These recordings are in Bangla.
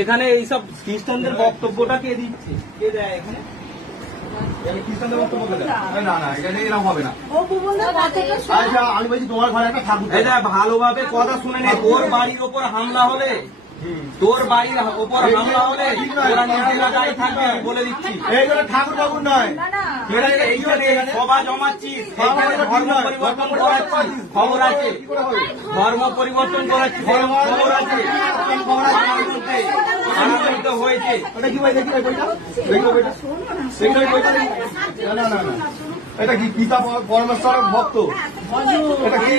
এখানে এইসব খ্রিস্টানদের বক্তব্যটা কে দিচ্ছে? কে দেয় এখানে? এখানে খ্রিস্টানদের বক্তব্য না না এখানে এরকম হবে না। ও বুবুনের কথাটা শোনো। আচ্ছা আমি বলছি তোমার ঘরে একটা ঠাকুর এই ভালোভাবে কথা শুনে নে। তোর বাড়ির ওপর হামলা হলে তোর বাড়ির ওপর হামলা হলে তোরা নিজেরা দায়ী থাকবি বলে দিচ্ছি। এই ঠাকুর ঠাকুর নয়। ধর্ম পরিবর্তন করাচ্ছি খবর আছে। ধর্ম পরিবর্তন খবর আছে। হয়েছে। এটা কি পিতা পরমেশ্বর ভক্ত? এটা কি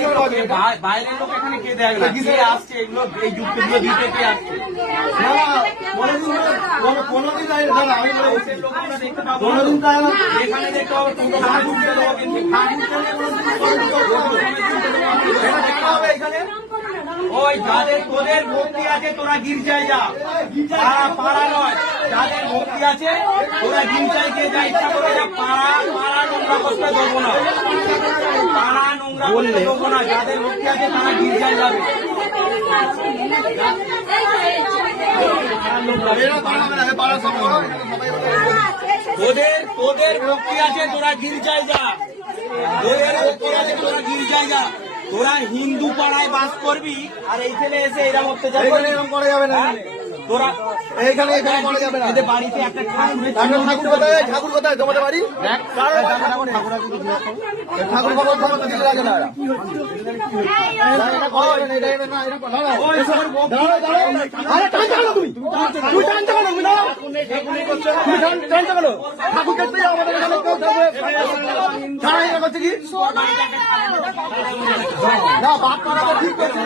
বাইরের লোক এখানে দেয় না আসছে? এগুলো এই যুক্তিগুলো দিতে আসছে? কোনোদিন আমি। কোনোদিন তাই না। এখানে দেখতে হবে এখানে? ওই যাদের তোদের ভক্তি আছে তোরা গির্জায় যা। পাড়া নয় যাদের ভক্তি আছে। তোরা গির্জায় গিয়ে যা ইচ্ছা করে যা পাড়া পাড়া নোংরা করতে দেবো না। পাড়া নোংরা করতে দেবো না। যাদের ভক্তি আছে তারা গির্জায় যাবে। এরা তোদের তোদের ভক্তি আছে তোরা গির্জায় যা। তোদের ভক্তি আছে তোরা গির্জায় যা। তোরা হিন্দু পাড়ায় বাস করবি আর এইখানে এসে এরকম অত্যাচার করবি এরকম করা যাবে না হ্যাঁ? তোরা এইখানে এখানে করা যাবে না এদের বাড়িতে একটা আপনার ঠাকুর কোথায় ঠাকুর কোথায় তোমাদের বাড়ি ঠাকুর ভগবান ঠাকুর তো দিতে লাগে না? ঠাকুর দেখতে যাও, আমাদের এখানে কেউ থাকবে। কি? না, বাপ ঠিক করছে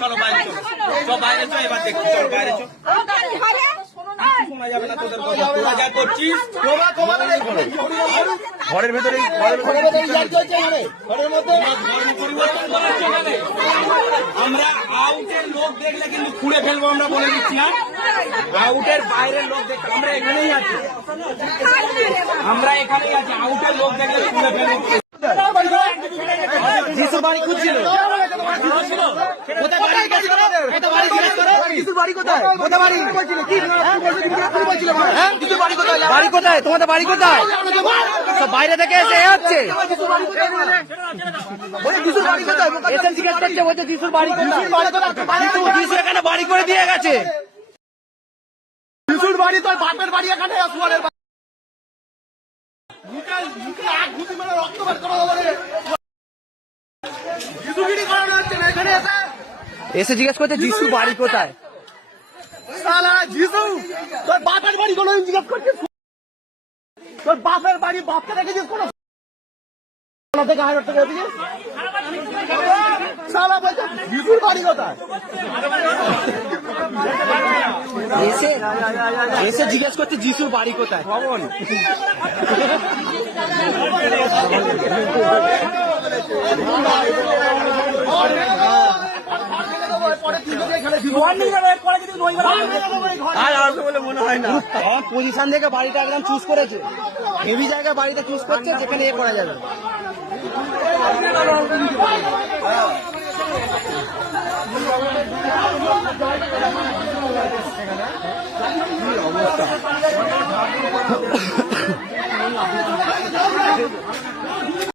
চলো বাইরে চলো এবার দেখি চল বাইরে। ঘরের ভেতরে আমরা আউটের লোক দেখলে কিন্তু খুঁড়ে ফেলব আমরা বলে দিচ্ছি না আউটের বাইরের লোক দেখলে আমরা এখানেই আছি। আমরা এখানেই আছি। আউটের লোক বাড়ি খুঁজছিল। বাড়ি? কোথায়? তোমাদের বাড়ি কোথায়? সব বাইরে থেকে এসে হচ্ছে। যিশুর বাড়ি কোথায়? বাড়ি করে দিয়ে গেছে। শিশুর বাড়ি তোর বাপের বাড়ি এখানে সুয়ারের বাড়ি। মুখে মুখে আগ ঘুষি মেরে রক্ত বের করা হবে রে। শিশুগিরি করানো হচ্ছে না এখানে এসে। জিজ্ঞেস করছে যিশুর বাড়ি কোথায়? যিশু তোর বাপের বাড়ি কোনো জিজ্ঞেস তোর বাপের বাড়ি বাপকে রেখেছিস কোনো? থেকে হাজার টাকা দিয়েছিস সালা বলছে যিশুর বাড়ি কোথায়? এসে এসে জিজ্ঞেস করছে যিশুর বাড়ি কোথায়? ভবন। পজিশন থেকে বাড়িটা একদম চুজ করেছে। হেভি জায়গায় বাড়িতে চুজ করছে যেখানে এ করা যাবে। 見守れってやるのも大変だな。